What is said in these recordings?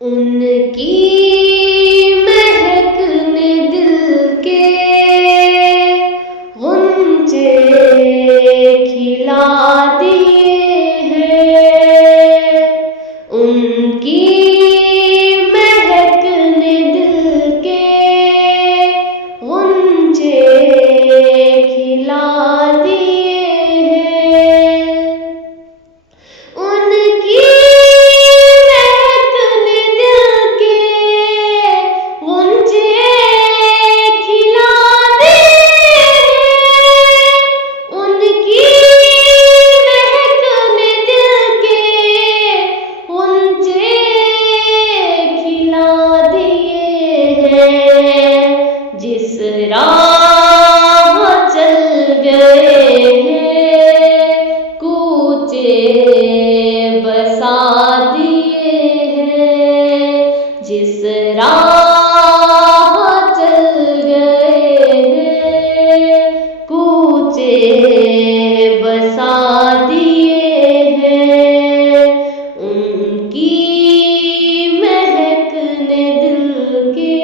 उनकी महक ने दिल के गुंजे खिला दिए हैं। उनकी महक ने दिल के गुंजे खिला दिए हैं। उनकी जिस राह चल गए हैं कूचे बसा दिए हैं। जिस राह चल गए हैं कूचे बसा दिए हैं। उनकी महक ने दिल के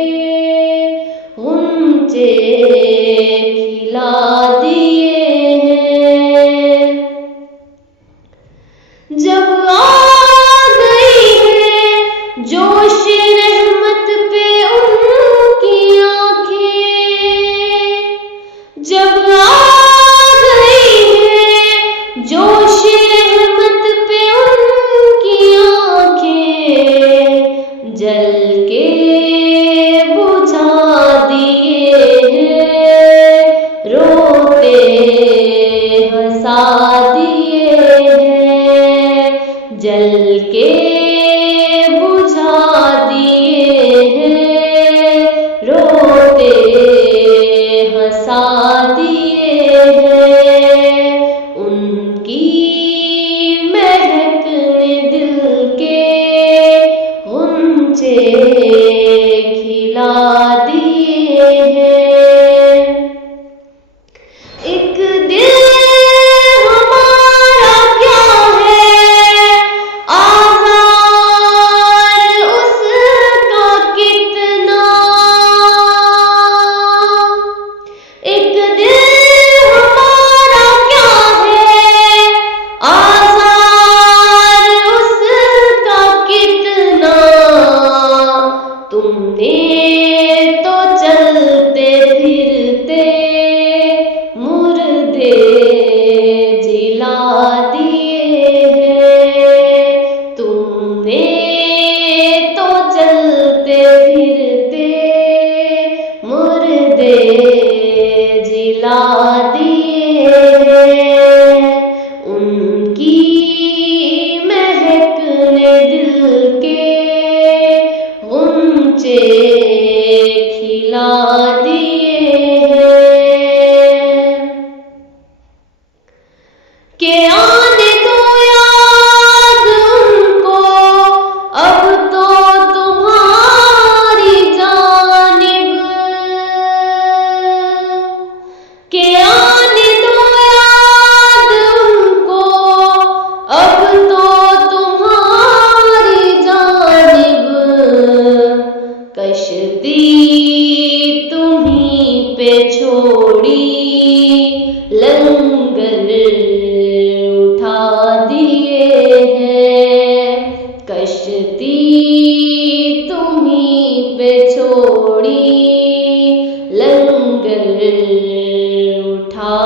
गुंजे खिला दिए हैं। जब आ गई है जोश रहमत पे उनकी आंखें, जब आ गई है जोश रहमत पे उनकी आंखें, जल के बुझा दिए हैं, रोते हंसा दिए हैं। जल के बुझा दिए हैं, रोते हंसा दिए हैं। उनकी महक ने दिल के गुंजे खिला दिए हैं। एक दिल हमारा क्या है आज़ार उसका कितना। एक दिल हमारा क्या है आज़ार उसका कितना। तुमने तो चलते फिरते मुर्दे जिला दिए हैं। तुमने तो चलते फिरते मुर्दे जिला दिए हैं। उनकी महक ने दिल के गुंजे खिला दिए हैं। के आने दो याद उनको अब तो तुम्हारी जानिब। के आने दो याद उनको अब तो तुम्हारी जानिब। कश्ती तुम्हीं पे छोड़ी लंगर उठा दिए हैं। कश्ती तुम्हीं पे छोड़ी लंगर उठा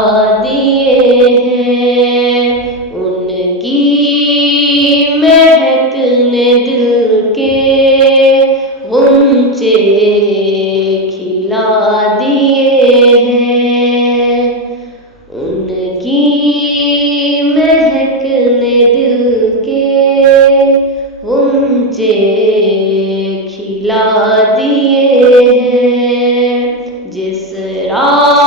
दिए हैं। उनकी महक ने दिल के गुंजे खिला दिए हैं। उनकी महक ने दिल के गुंजे खिला दिए हैं। जिस राह